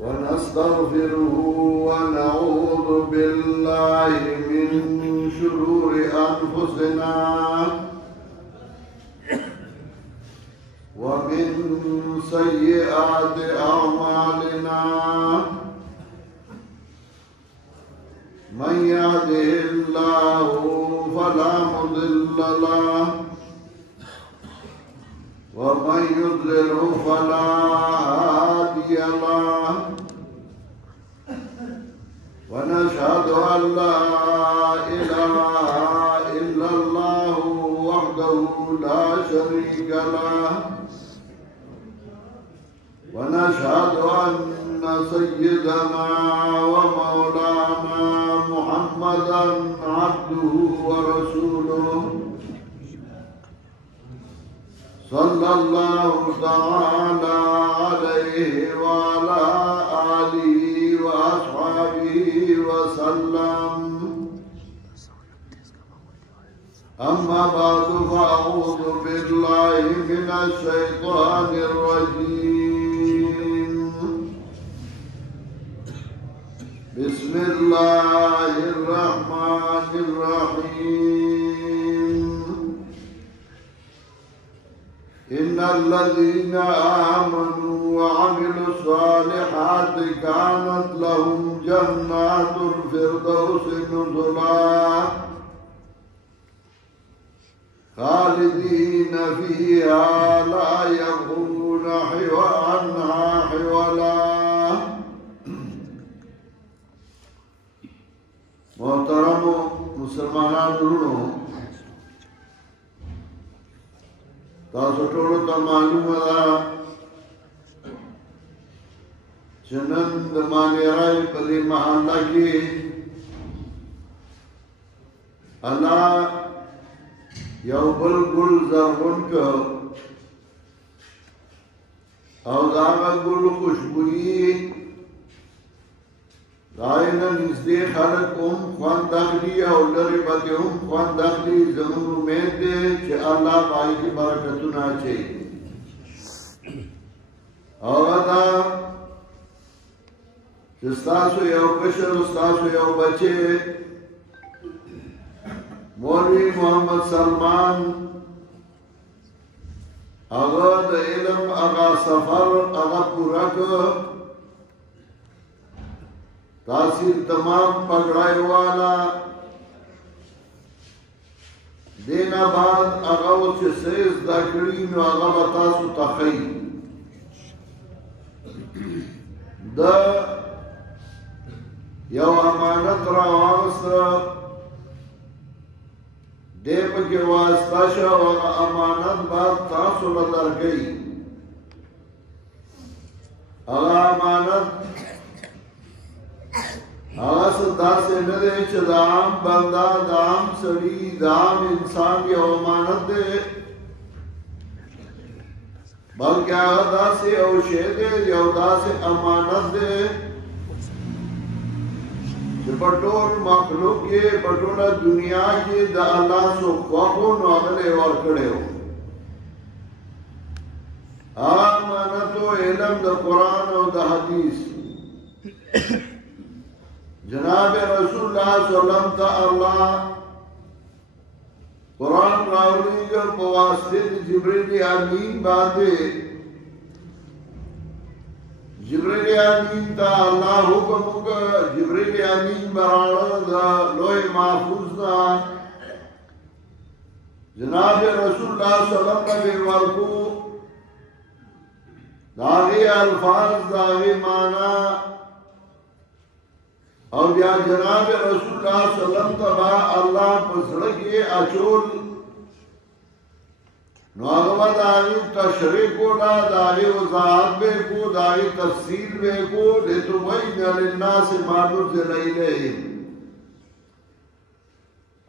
ونستغفره ونعوذ بالله من شرور أنفسنا ومن سيئات أعمالنا من يهده الله فلا مضل له ومن يضلله فلا هادي له ونشهد أن لا إله إلا الله وحده لا شريك له ونشهد أن سيدنا ومولانا محمدا عبده ورسوله صلى الله تعالى عليه وعلى آله وأصحابه وسلم أما بعد فأعوذ بالله من الشيطان الرجيم بسم الله الرحمن الرحيم إن الذين آمنوا وعملوا الصالحات كانت لهم جنات الفردوس نزلا خالدين فيها لا يبغون عنها حولا. محترم مسلمانان ورونو، تاسو ټولو ته معلومه ده چې نن د مانیرای په دې محله کې الله یو بل ګل زرغون کړ او دا هغه ګل خوشبويي دایره نږدې خلک هم خوند اخلي او لرې پاتې هم خوند اخلي. زموږ امید دی چې الله پای کې برکتونه اچوي. هغه دا چې ستاسو یو کشر ستاسو یو بچی مولوي محمد سلمان هغه د علم هغه سفر هغه پورا کړ. تاثیر تمام پگڑائی والا دینا بعد اغاو چه سیز داکڑی نو اغا بتاسو تخی دا یو امانت را واسطا دے پکی واسطا شا و امانت بعد تاسو لدر گئی. اغا امانت آس داسې نه دی چې د عام بنده د عام سړي د عام انسان یو امانت دی، بلکې هغه داسې یو شی دی، یو داسې امانت دی چې په ټول مخلوق کې په ټوله دنیا کې د الله څو خوښو نو هغه یې ورکړی و. امانت و علم د قرآن او د حدیث جناب رسول اللہ صلی اللہ علیہ وسلم تا اللہ قرآن راولی جو بواسطے جبریل امین باندے جبریل امین تا اللہ حکم کا جبریل امین برانا دا لوح محفوظ دا جناب رسول اللہ صلی اللہ علیہ وسلم ورکو داغی الفاظ داغی معنی اور بیا جناب رسول اللہ صلی اللہ علیہ وسلم تبا اللہ پسڑکی اچول نو اغوہ داغی تشریح کو داغی وضاحت بے کو داغی تفصیل بے کو لتبین للناس ما نزل الیہم.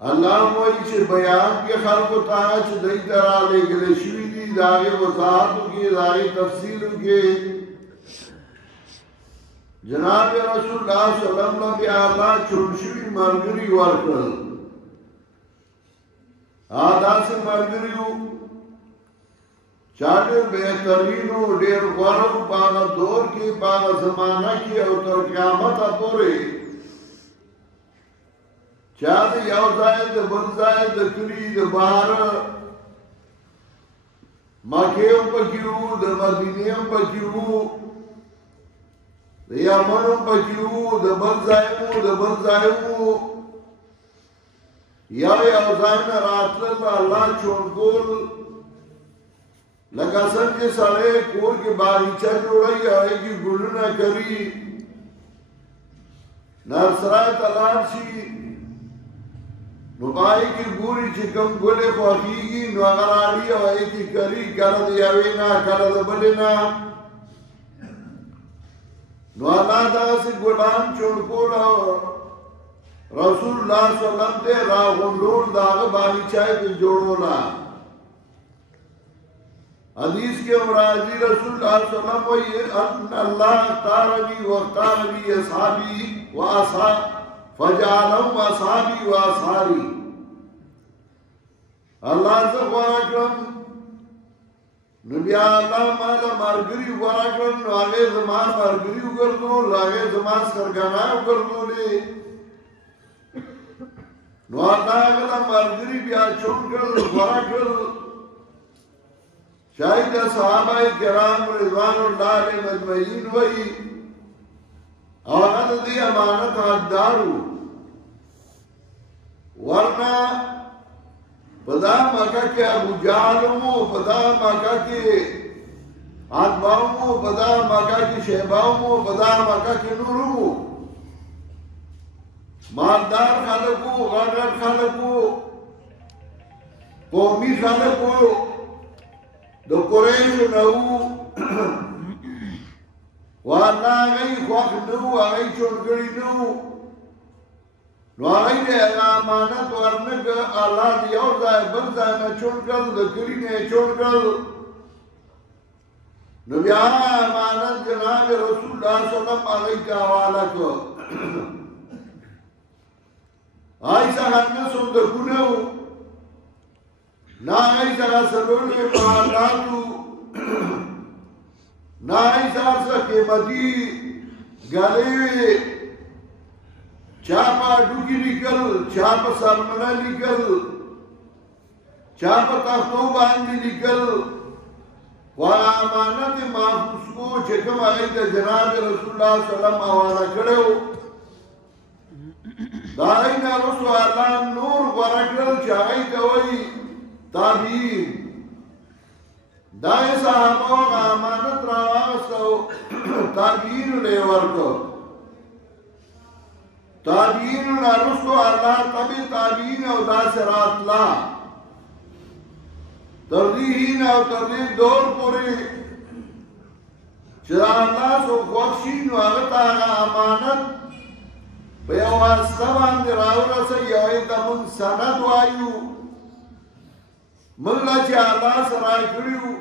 اللہ موئی چھ بیان کے خلق تانا چھ دی ترا لے گلے شوی دی داغی وضاحتوں کی داغی تفصیلوں کی جناب رسول اللہ صلی اللہ علیہ وسلم بیا اللہ چونشوی مرگری ورکل آدھا سے مرگریو چاڑے بہترینو ډیر غوړو پاغه دور کې پاغه زمانہ کې او تر قیامت پورې چا د یو ځای د بل ځای د کلی د بهر مکه هم پکې وو د مدینه هم پکې وو د یمن هم پکې وو د بل ځای وو یا یو ځای نه راتلل الله چونګول لکه څنګه سړی کور کې باغچه جوړوي هغې کې ګلونه کري نرسرای ته لاړ شي نو هغې کې ګوري چې کوم ګلې خوښېږي نو هغه راړي او هغې کې کري کله د یوې نه کله د بلې نه نو الله داسې ګلان چونګول او رسول الله صلی الله علیه وسلم ته راغونډول د هغه باغچه یې جوړوله حدیث کے راضی رسول اللہ صلی اللہ علیہ وسلم اللہ اختارنی واختارنی اصحابی و اصحاب فجعلهم اصحابی و اصحابی اللہ سے غوراکرم نبی اللہ مالا مرگری غوراکرم نو آگے زمان مرگری اگردو آگے زمان سرگنائی اگردو لی نو اللہ اگلا مرگری بیا چون کر غوراکرم شاید صحابہ کرام رضوان اللہ علیہ مجمعین وئی آغاز دی امانت حدارو ورنہ پدا مکہ کے ابو جہلمو پدا مکہ کے آدباؤمو پدا مکہ کے شہباؤمو پدا مکہ کے نورمو مالدار خلقو غرر خلقو قومی خلقو دو قریش نو وانا آگئی خوخ نو آگئی چونگری نو نو آگئی دے امانت ورنک اللہ دیو دائے بل دائے نا چونگل دکری نے چونگل نو بیا امانت جناب رسول اللہ صلی اللہ علیہ وسلم آگئی کا حوالہ کو آئی سا ہنگا سندکو نو نائی سا سلون کے معاداتو نائی سا قیمتی گلے چاپا ڈوکی لکل چاپا سرمنہ لکل چاپا تختو باندی لکل وانا امانت محفوظ کو چکم آئی تا جناب رسول اللہ صلی اللہ علیہ وسلم آوانا کڑے ہو دائی نا رسول اللہ نور ورکل چاہی توئی تابعین دائیں صحابوں کا امانت راوستو تابعین لے ورکو تابعین رسو اللہ تبی تابعین او دا سرات لا تردیحین او تردیح دور پوری چرا اللہ سو خوشین و اغتا امانت بیواستا باندی راولا سے یویتا من سند وائیو منگلا چی اللہ سرائی کریو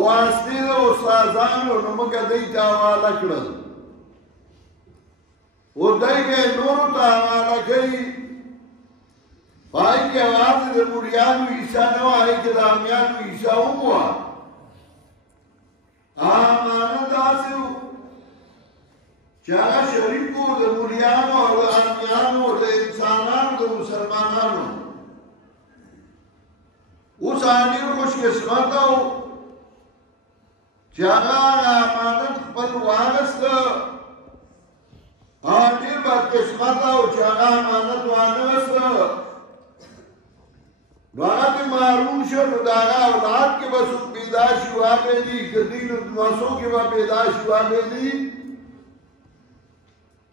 واسطی دا استازانو نمکا دیتا حوالا کرد وہ دائی گئے نورو تا حوالا کری پائی کے آواز دے مولیانو عیسیٰ نو آئی کے دامیانو عیسیٰ ہوا آمانت آسیو چاہا شریکو دے مولیانو اور دامیانو دے انسانانو دے مسلمانانو اس آنیر خوش قسمت ہو چاہا امانت پر وارست آنیر بد قسمت ہو چاہا امانت وانست نوانت معلوم شو نداغا اولاد کے بسو پیداش ہوا بیدی کدین دوسوں کے با پیداش ہوا بیدی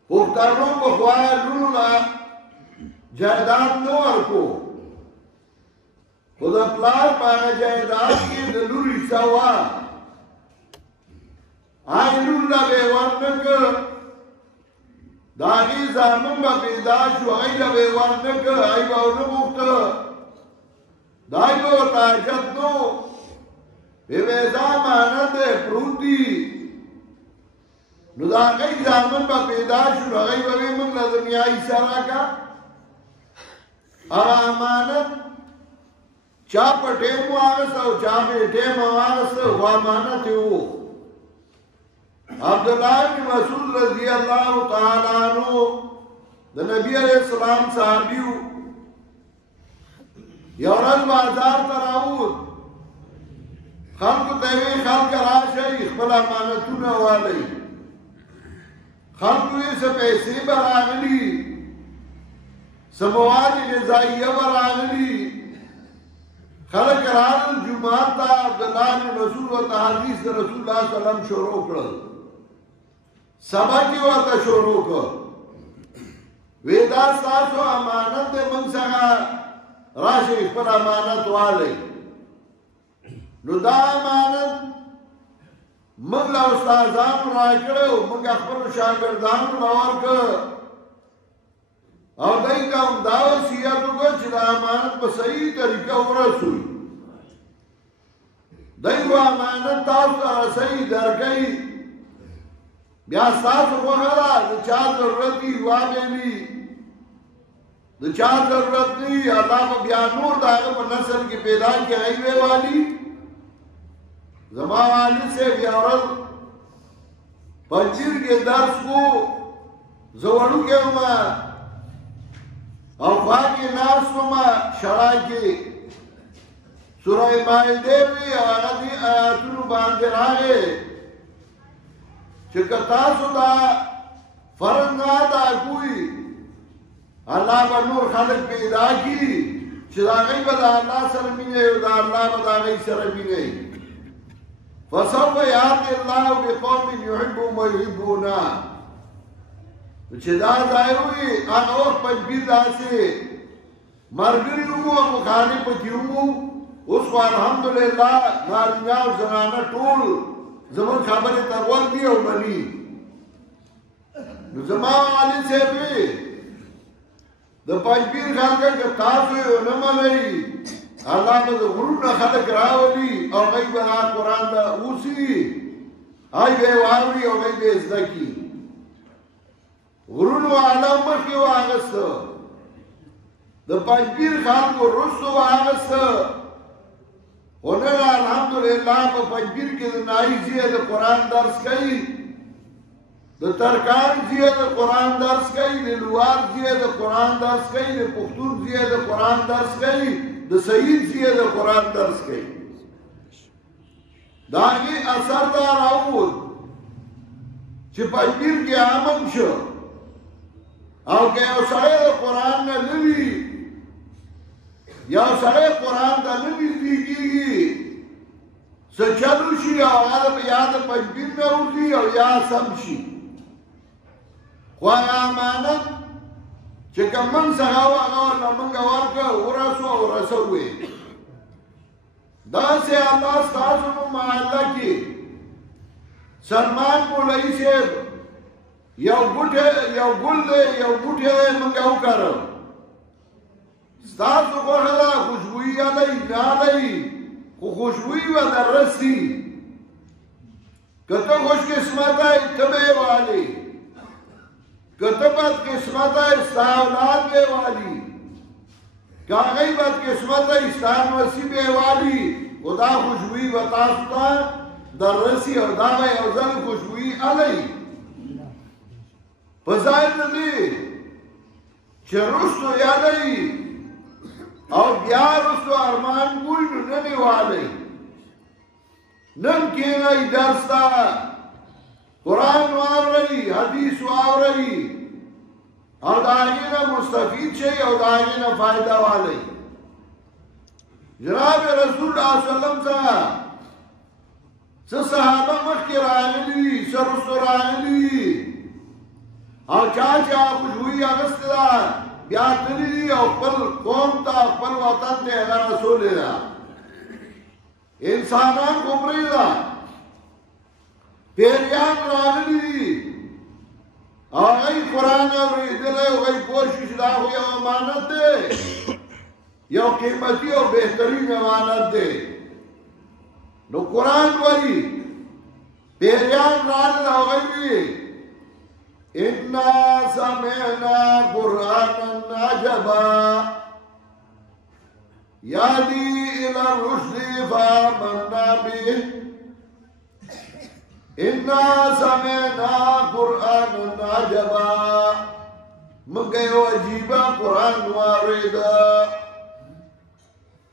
پختانوں بخواہ لونا جائداد نو ارکو خود اپلار پاگا جائداد کی دلور حصہ ہوا آئی لولا بے ورنک داغی زامن با پیداش ہوا آئی لبے ورنک آئی باؤنو مخت دائی با تاجت نو بے ویزا مانت پروتی نو داغی زامن با پیداش ہوا آئی با بے منگ لدنیائی سرا کا امانت چا په ټیم واغسته او چا په ټیم واغسته خو امانت یې و. عبدالله بن مسعود رضی الله تعالی عنہ د نبی علیہ السلام صحابیو یو ورځ بازار ته راووت. خلکو ته وی خلک راشئ خپل امانتونه والئ. خلکو یې څه پیسې به راغلي څه مواد غذاییه به راغلي. خلک راغلل جومات ته. عبدالله بن مسعود ورته حدیث د رسول الله صلی الله علیه وسلم شروع کړل. سبق یې ورته شروع کړ. وی دا ستاسو امانت دی موږ څخه راشئ خپل امانت والئ. نو دا امانت موږ له استادانو راکړی او موږ خپلو شاګردانو له ورکړ او دوی ته هم دا وصیت وکړ چې دا امانت په صحیح طریقه ورسوي. دوی به امانت تاسو ته رسوي درکوي. بیا ستاسو خوښه ده د چا ضرورت وي وابهلي د چا ضرورت نه وي الله به بیا نور د هغه په نسل کې پیدا کړي هغوی به والي. زما والد صاحب یو ورځ پنجیر کې درس کو. زه وړوکی وم او خوا کې ناست وم شړا کې سوره مائده وي او هغه دې آیاتونو باندې راغی چې که تاسو دا فرض نه ادا کوئ الله به نور خلک پیدا کړي چې د هغوی به د الله سره مینه وي او د الله به د هغوی سره مینه وي. فسوف یأتی الله بقوم یحبهم ویحبونه. چې دا ظاهر وي هغه وخت پنځبیر داسې ملګري وو او مخالف پکې وو. اوس خو الحمدلله نارینه او زنانه ټول زموږ خبرې ته غوږ دي او مني. نو زما والد صاحب وي د پنځبیر خلک که تاسو یې ونه منئ الله به د غرونه خلک راولي او هغوی به دا قرآن ته اوسي هغوی به یې واوري او هغوی به یې زده کړي. غرونو عالم مخکې واغسته د پنځبیر خلکو وروسته واغسته. خو نن الحمدلله په پنځبیر کې د نایي ځایه د قرآن درس کوي، د ترکان ځایه د قرآن درس کوي، د لوار ځایه د قرآن درس کوي، د پښتون ځایه د قرآن درس کوي، د سعید ځایه د قرآن درس کوي. د هغې اثر دا راووت چې پنځبیر کې امن شو او که یو سړی د قرآن نه نه وي یو سړی قرآن ته نه نږدې کېږي څه چل وشي او هغه یا د پنځبیر نه وځي او یا سم شي. خو هغه امانت چې که موږ څخه و هغه ورله موږ ورکړه ورسو او رسوې. داسې الله ستاسو په محله کې سلمان مولوي صاحب یو ګل دی یو بوټی موږ وکرل. ستاسو خوښه ده خوشبويي هلئ نه هلئ خو خوشبويي به در رسي. که ته خوش قسمته یې ته به یې والې، که ته بد قسمته یې ستا اولاد به یې والي، که هغوی بد قسمته یې ستا نصیب به یې والي. خو دا خوشبويي به تاسو ته در رسي او دا به یو ځل خوشبويي هلئ. په ځای د دې چې وروستو یادوي او بیا وروستو ارمان کوي نو نن یې والئ. نن کښېنئ درس ته قرآن واورئ حدیث واورئ او د هغې نه مستفید شئ او د هغې نه فایده والئ. جناب رسول الله صلی الله علیه وسلم څخه څه صحابه مخکې راغلي دي څه وروستو راغلي دي او چا چې خوشبويي اخیستې ده بیا تللي دي او خپل قوم ته خپل وطن ته هغه رسولې ده. انسانان خو پرېږده پیریان راغلي دي او هغوی قرآن اورېدلی او هغوی پوه شي چې دا خو یو امانت دی، یو قیمتي او بهترین امانت دی. نو قرآن وایي پیریان راغلل او هغوی وایي اِنَّا سَمِعْنَا قُرْآنًا عَجَبًا يَهْدِي إلى الرشد فآمنا به إنا سمعنا قرآنا عجبا من يو عجيبا قرآن واردا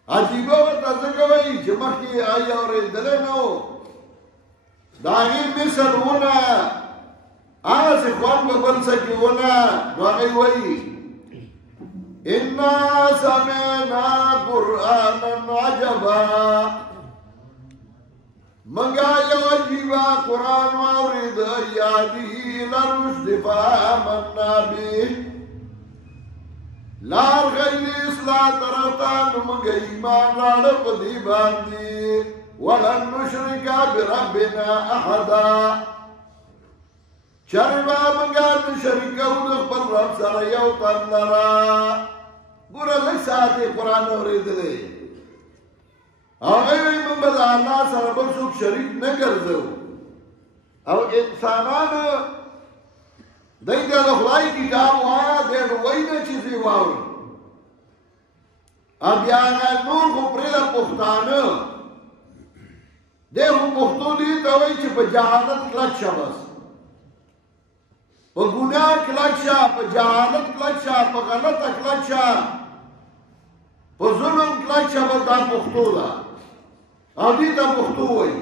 عجيبا وتزكوي جمعكي آيا وردلنو داغي مصر هنا آسي خوان ببنسكي هنا داغي وي إنا سمعنا قرآنا عجبا منگا یوجیبا قرآن وورد یادی لرشد فآمنا بی لار غیر اصلاح ترتان منگا ایمان رالب دی باندی ولن نشرکا بربنا احدا شربا منگا نشرکا ودخبر رب سر یوتن لرا گورا لساتی قرآن وورد دی آغای من بدا اللہ سر بل سوک شریک نگرزو او انسانان دیده دخلائی کتاب وایا دیر وینا چیزی واوی اب یانا نور کو پریل پختانه دیر خو پختو دیتا وی چی پا جہالت کلک شا بس پا گناہ کلک شا پا جہالت کلک شا پا غلط کلک شا پا ظلم کلک شا با دا پختو دا او دیتا پختو وی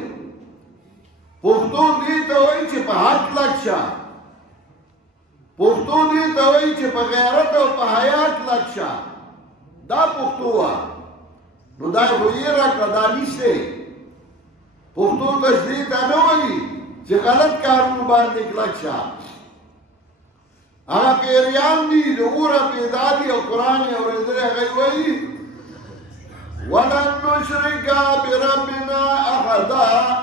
پختو دیتا وی چی پا حق لکشا پختو دیتا وی چی پا غیرت و پا حیات لکشا دا پختو وا نو دا خوئی رکا دا نیسے پختو تشدیتا نوی چی غلط کارونو باندک لکشا اگا پیریان دی دورا پیدا دی و قرآنی و رضر غی وی ولن نشرك بربنا أحدا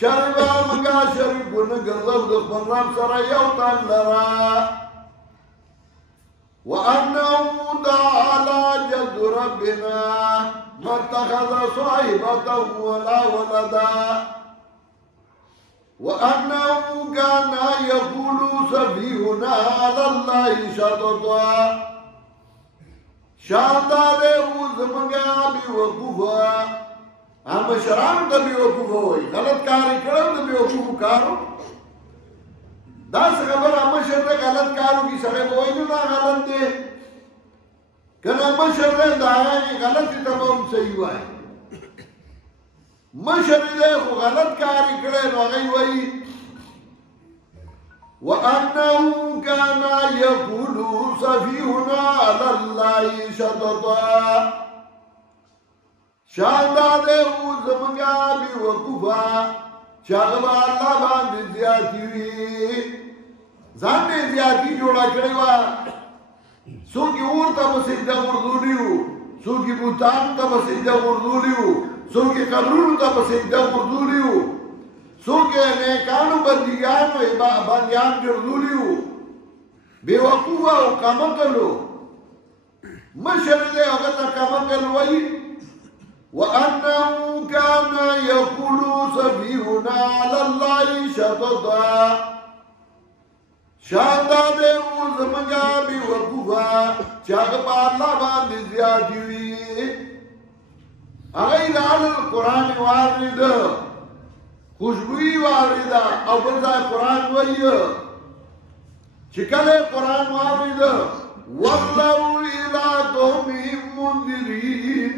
شربا منگا شرکو نگرزو دخبر رب سر یوتن لرا وأنه تعالى جد ربنا ما اتخذ صاحبة ولا ولدا وأنه كان يقول سفيهنا على الله شططا شاندار روز منگا بی وقوفا اما شرام دا بی وقوفا ہوئی غلط کاری کرو دا بی وقوفو کارو دا سخبر اما شر دا غلط کارو کی سرے بوئی نا غلط دے کن اما شر دا آئی غلط تبا ہم صحیح ہوئی مشر دے خو غلط کاری کرے نو غی ہوئی وأنه كان يقول سفيهنا على الله شططا شاندار زمنگا بی وقوفا شاغبا اللہ باندې زیاتی وی ځان دې زیاتی جوړا کړی وا څوک ورته مسجد ورغولیو څوک بوتان ته مسجد ورغولیو څوک قبرونو ته مسجد ورغولیو سوکے نیکانو بندیانو بندیان جردولیو بے وقوفا و کمکلو مشر دے اغتا کمکل وی وَأَنَّهُ كَانَ يَقُولُ سَفِيهُنَا عَلَى اللَّهِ شَطَطًا شاندہ دے زمنگا بے وقوفا چاگبا اللہ باندی زیادی وی اغیر آل القرآن وارد خوشبوئی واردہ او بلدہ قرآن وئی چکل قرآن واردہ وَاللَّهُ إِلَىٰ قَوْمِهِمْ مُنذِرِينَ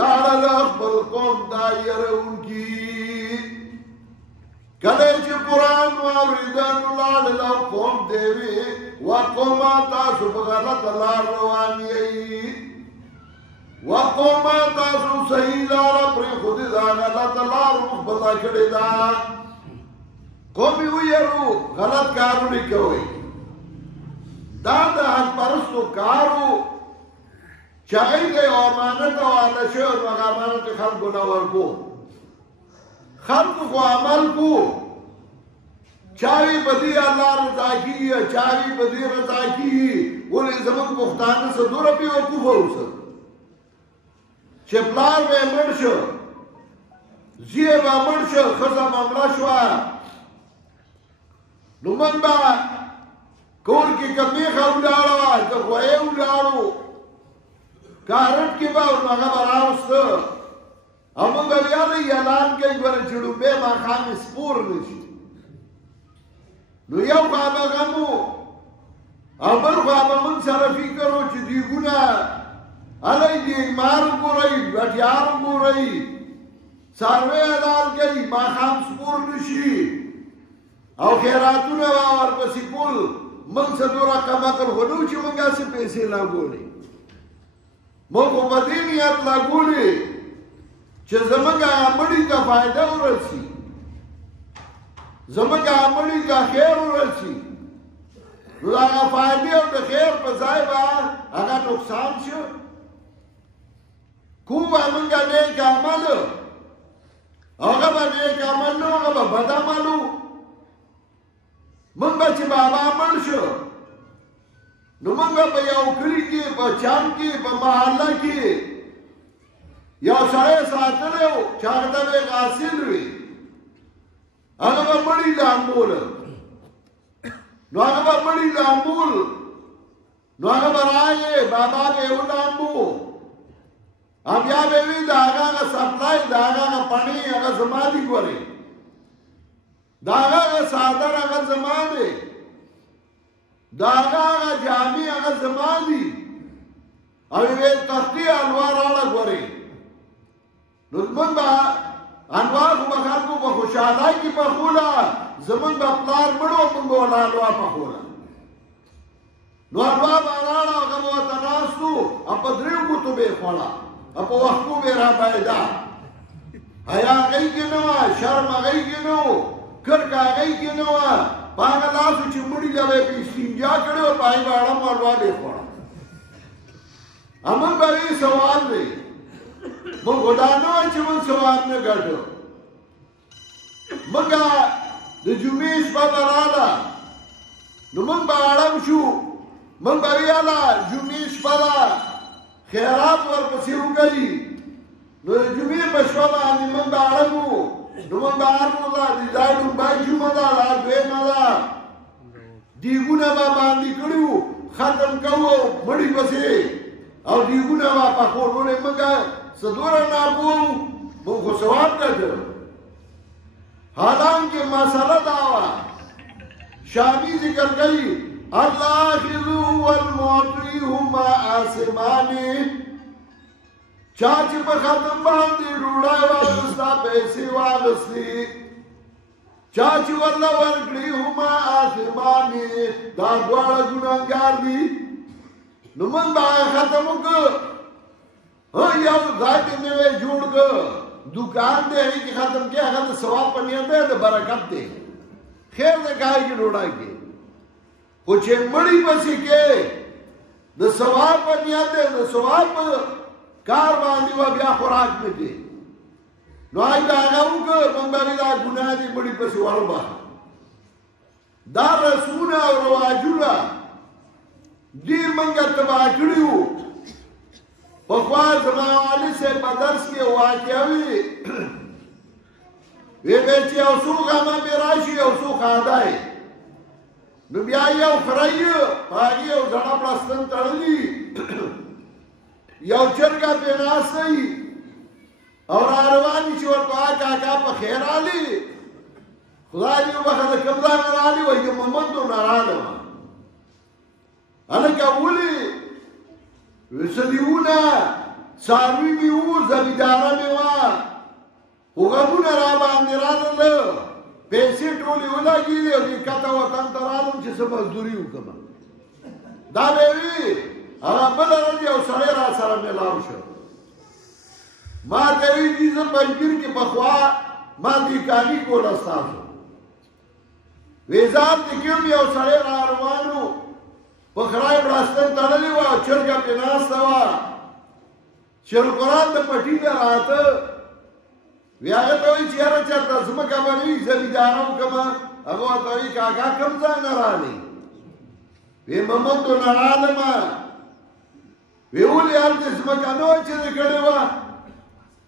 لَعَلَ الْأَخْبَرُ قوم دائر ان کی کلے چی قرآن واردہ لعل القوم دیوی وقوما تاسو بغلط لار روانی ای وقوما تاسو صحیح لارا پر خود دان اللہ تعالی روح بدا کڑی دا قومی ویرو غلط کارو نکوئی دا حق پرستو کارو چاہی دے امانت و آلشو و امانت خلقو نور کو خلقو کو عمل کو چاہی بدی اللہ رضا کی چاہی بدی رضا کی ولی زمان پختانه سے دور پی وقوف ہو سر چپلار میں مرش زیه با مرش خزا معاملہ شوا نمان با کور کی کمیخ اولاڑا کخوائے اولاڑو کارټ کې به هغه به راوسته او موږ به بیا دی اعلان کوي ګوره چې ډوبې ماښام سپور نه شي نو یو خوا به غم و او بل خوا به موږ سره فکر و چې دیګونه هلی دیګمار وګورئ بټیار وګورئ څاروی اعلان کوي ماښام سپور نه شي او خیراتونه به ورپسې کول موږ څه دومره کم عقل خو نه و چې موږ هسې پیسې لګولې موږ خو په دې نیت لګولې چې زموږ مړي ته فایده ورسي زموږ مړي ته خیر ورسي نو د هغه فایدې او د خیر په ځای به هغه نقصان شو کوم به موږ نیک عمل هغه به نیک عمل نه هغه به بد عمل و موږ به چې بابا مړ شو نو موږ به په یو کلي کې په چام کې په محله کې یو سړی ساتلی و چې هغه ته به غاسل وي هغه به مړي لامبول نو هغه به مړي لامبول نو هغه به رایې بابا به یې ولامبو او بیا به وي د هغه سپلای د هغه پڼې هغه زما دي ګورې د هغه څادر هغه زما دی د هغه جامې هغه زما دي او یوې تختې الوار راړه ګورې نو زمونږ به انوار خو به خلکو په خوشحالۍ کې پخوله زمونږ به پلار مړو مونږ به ورله الوا پخوله نو الوا به راړه هغه به ورته ناست و او په درېو ګوتو به یې خوړه او په وښکو به یې رابایده حیا هغې کې نه وه شرم هغې کې نه و کرک هغې کې نه وه په هغه لاسو چې مړي له به یې په استنجا کړې وه په هغې به اړم الوا به یې خوړه امون به یې سوال دی موږ خدا نه وایو چې موږ ثواب نه ګټو موږ د جمعې شپه به راله نو موږ به اړم شو موږ به ویله جمعې شپه ده خیرات ورپسې وکړي نو د جمعې په شپه باندې موږ به اړم وو نو موږ به اړمو ده د دا ډومبی جمعه ده دا دویمه ده دیګونه به باندې کړي وو ختم کوو مړي پسې او دیګونه به پخول ولې موږ صدورا نابو موږ خو ثواب ګټو حالانکه مسله دا وه شامی ذکر کوي الآخذ والمعطی هما آسمان چا چې په ختم باندې ډوډۍ واخسته پیسې واخستې چا چې ورله ورکړي هما آسمان دا دواړه ګناهګار دي نو موږ به ختم وکړو یو ځای دې نوی جوړ کړ دکان دی هغې کې ختم کې هغه د ثواب په نیت دی د برکت دی خیر دی که هغې کې ډوډۍ کې خو چې مړي پسې کې د ثواب په نیت دی د ثواب په کار باندې به بیا خوراک نه کې نو هغې به هغه وکړ موږ به دا ګناه دي مړي پسې وروباسو دا رسمونه او رواجونه ډېر موږ تباه کړي وو پخوا زما والد صاحب په درس کې واقعه وي وی به چې یو څو غمه مې راشي یو څو خاندی نو بیا یو خری په هغې یو زړه پړستن تړلي یو چرګه پې ناستی او را رواني چې ورته وایي کاکا په خیر رالي خدای دې وبخښه د کوم ځای نه رالي وایي د محمدو نه راغلم هلکه ولې وسدیونه څاروي مې وو زمینداره مې وه خو غمونه را باندې راغله پیسې ټولې ولګېدې او دې کته وطن ته رالم چې څه مزدوري وکړم دا به وي هغه بله ورځ یو سړی را سره میلاو شو ما ته وي دي زه پنجپیر کې پخوا ما دیکاني کوله ستاسو وی ځان دې کې هم یو سړی را روان و په خدای بړستن تړلې وه او چرګه پې ناسته وه شیرقرآن د پټي نه راته وی هغه ته وایي چې یاره چېرته ځمکه به وي زمینداره وکړمه هغه ورته وایي کاکا کوم ځای نه رالې وی محمدو نه رالمه وی ولې هلته ځمکه نه وه چې دې کړې وه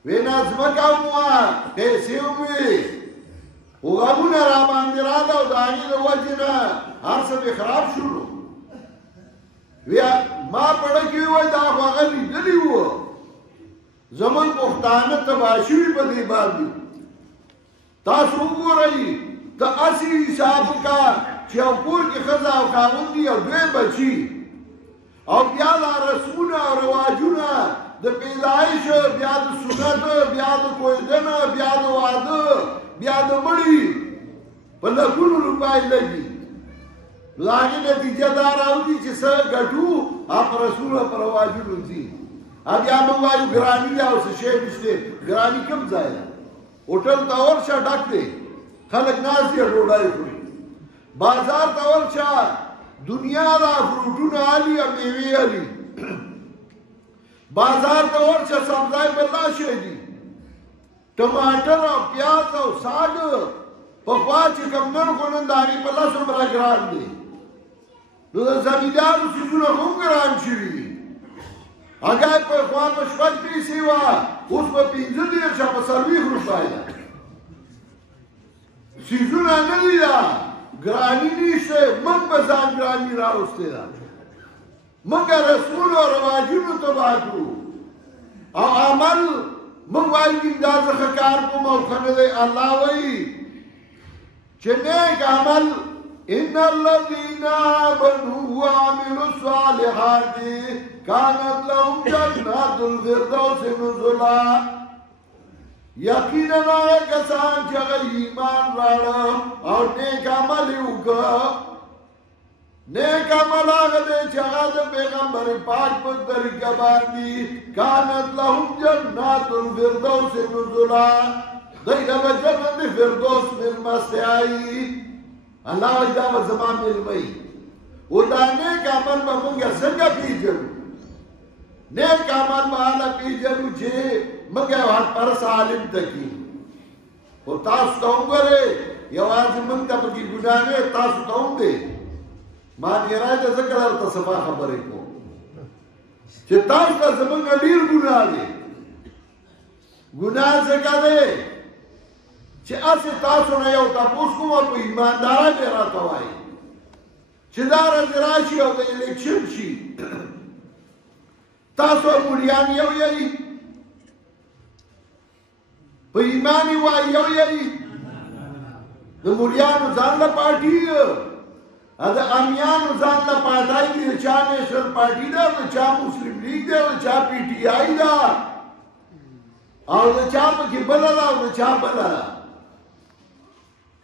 وی نه ځمکه هم وه پیسې هم وي خو غمونه را باندې راغله او د هغې د وجې نه هر څه مې خراب شولو ما پړه کې وای دا هغه لیدلی وو زمون پښتانه تباشوي په دې باندې تاسو وګورئ ته اسی حساب کا چې کور کې ښځه او خاوند دي او دوی بچي او بیا دا رسمونه او رواجونه د پیدایش بیا د سنت بیا د کویدن بیا د واده بیا د مړي په لګونو روپای لګي لاګي نتیجه دا راوځي چې څه ګټو اپ رسول پر رواجونو دي بیا موږ وایو ګرانی دا اوس شی نشته ګرانی کوم ځای هوټل تا ورشه ډک دی خلک ناز یې ډوډۍ خوري بازار تا ورشه دنیا دا فروټونه علی او میوې علی بازار ته ورشه سبزی بلا شي دي ټماټر او پیاز او ساګ په خوا چې کوم نرخ نن د هغې په لس عمره ګران دی نو د زمیندارو څیزونه هم ګران شوي دي هغه په خوا په شپږ پیسې وه اوس په پنځه دېرشه په څلوېښت روپۍ ده څیزونه نه دي ده ګراني نشته موږ په ځان ګراني راوستې ده موږ رسول او رواجونو تباه کړو او عمل موږ وایو چې دا زه ښه کار کوم او ښه نه دی الله وایي چې نیک عمل ان الذين آمنوا وعملوا الصالحات كانت لهم جنات الفردوس نزلا یقینا هغه کسان چې هغه ایمان راوړه او نیک عمل یې وکړه نیک عمل هغه دی چې هغه د پیغمبر پاک په طریقه باندې كانت لهم جنات الفردوس نزلا دوی له جنت فردوس مېلمستیایي الله وایي دا به زما مېلمه و دا نیک عمل به موږ څنګه پیژنو نیک عمل به هغه پیژنو چې موږ یو حقپرست عالم ته کي خو تاسو ته وګورئ یوازې موږ ته پکې ګناه نه تاسو ته هم دی ما ډېری ته ځکه درته صفا خبرې کوم چې تاسو ته زموږ ډېر ګناه دی ګناه ځکه دی چې هسې تاسو نه یو تپوس کوم او په ایماندارۍ به راته وایي چې دا ورځ راشي او د الیکشن شي تاسو مولیان یو یئ په ایمان یې وایي یو یئ د مولیانو ځان له پارټي د امیانو ځان له پارټۍ دي د چا نیشنل پارټي ده د چا مسلم لیگ ده د چا پی ټي آی ده او د چا پکې بله ده او د چا بله ده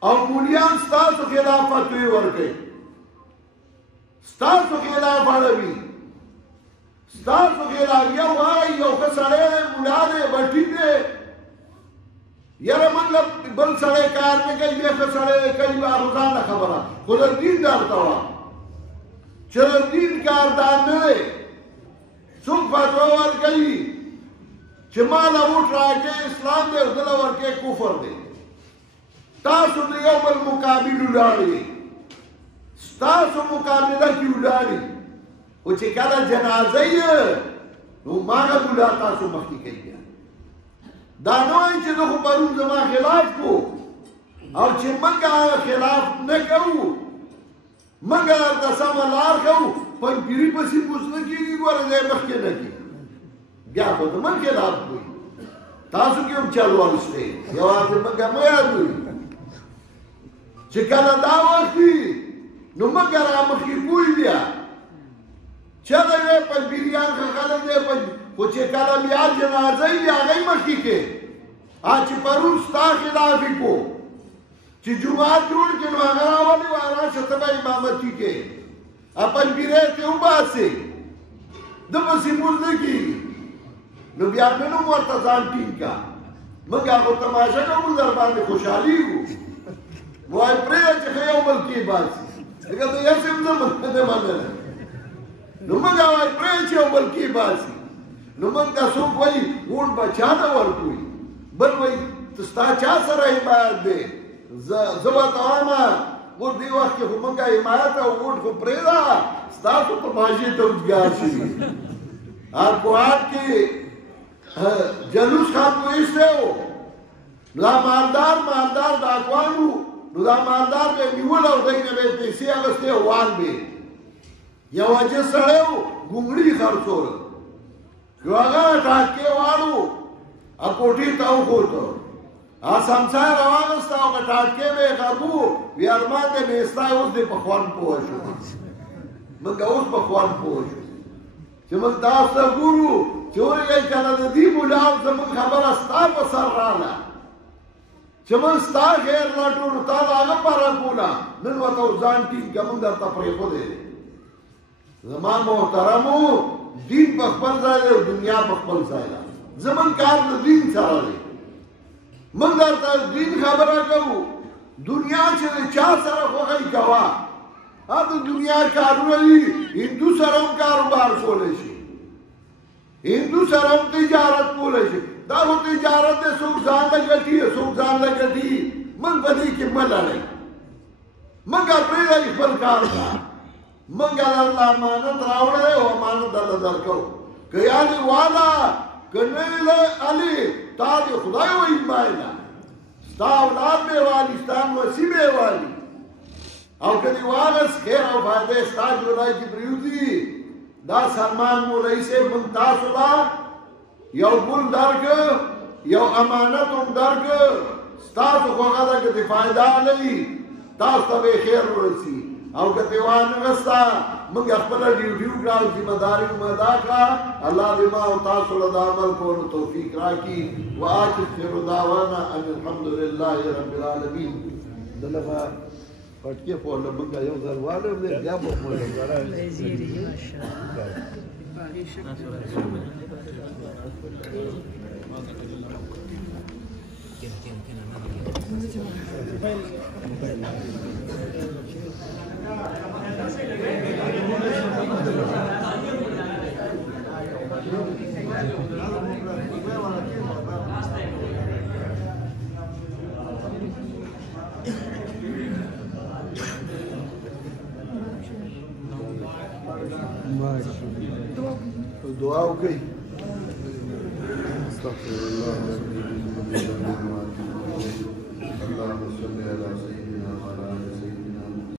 او مولیان ستاسو خلاف فتوی ورکوي ستاسو خلاف اړوي ستاسو خلاف یو وایي یو ښه سړی دی ملا دی بټي دی یاره مطلب بل سړی کار نه کوي دی ښه سړی دی کوي هغه ځانله خبره خو د دین درته وایم چې د دین کار دا نه دی څوک فتوا ورکوي چې ما له ووټ راکړې اسلام دی او ده له ورکړې کفر دی تاسو د یو بل مقابل ولاړئ ستاسو مقابله کې ولاړئ خو چې کله جنازه یې نو ماغه بوډا تاسو مخکې کوي دا نه وایي چې زه خو پرون زما خلاف کو او چې موږ هغه خلاف نه کوو موږ درته سمه لار کوو پنجپیري پسې پوس نه کېږي ګوره دی مخکې نه کېږي بیا خو زموږ خلاف کوي تاسو کې هم چل واخیستی یوازې موږ مه یادوئ چې کله دا وخت وي نو موږ رامخکې کوي بیا چله وی پنجپیریان ښه خلک دی خو چې کله بیا جنازه وي هغه یې مخکې کې چې پرون ستا خلاف یې کو چې جومات جوړ کړي نو هغه راولي وایي راشه ته به امامتي کې پنجپیری یې ترې وباسې ده پسې مونځ نه کېږي نو بیا مې نوم ورته ځان ټینګ کا موږ هغه تماشه کوو در باندې خوشحالېږو وایي پرېږده چې ښه یو بل کې باسي ځکه ته یې سم نه منله نو موږ وایي پرېږده چې یو بل کې باسي نو موږ ته څوک وایي ووټ به چا ته ورکوي بل وایي ستا چا سره حمایت دی زه ورته وایم اوس دې وخت کې خو موږ حمایت او ووټ خو پرېږده ستاسو تماشې ته وزګار شوي کوهاټ کې جلوس خان وایستی و دا مالدار ډاکوان و نو دا مالدار به یې نیول او دی نه به یې پیسې اخیستې او وال به یو اجه سړی و ګونګړي خرڅول که هغه ټاټکې واړو کوټې ته وخوته سمڅه یې راواغسته او که ټاټکې به یې غږو وي ارمان دی میستا اوس دی په خوند پوه شو موږ اوس په خوند پوه شو چې موږ تاسو ته ګورو چې وایي که نه د دې ملاو زموږ خبره ستا په سر راغله چې موږ ستا خیر لټوو تا د هغه پاره کوله نن ورته ځان ټینګ که موږ درته پرېښودی دی زما محترمو دین په خپل ځای دی او دنیا په خپل ځای ده زموږ کار د دین سره دی موږ درته دین خبره کوو دنیا چې د چا سره خوښۍ کوه د دنیا کارونه دي هندو سره هم کاروبار کولی شي هندو سره هم تجارت کولی شي دا خو تجارت دی څوک ځان له ګټي څوک ځان له ګټي موږ په دې کې مه لړئ موږ پرېږدئ خپل کار ته موږ درله امانت راوړی او امانت درله درکوو که یعنې والا که نه یې علي تا دې خدای وایي مایله ستا اولاد به والي ستا نوسي به والي او که دې واغس خیر او فایده ستا جولای کې پرېوځي دا سلمان مولوي صاحب موږ تاسو ته یو ګل درکړه یو امانت هم درکړه ستاسو خو هغه ده که دې فایده نه وي تاسو ته به خیر ورسي او که دې وانغسته موږ خپله ډیوټي وکړه او ذمهداري مو ادا کړه الله دې ما او تاسو له د عمل کولو توفیق راکړي واخر دعوانا ان الحمد لله رب العالمین دلته پټکې په لمنګه یو ځل والو دې بیا په موږ زیری ماشاءالله دعا وکړئ استغفر الله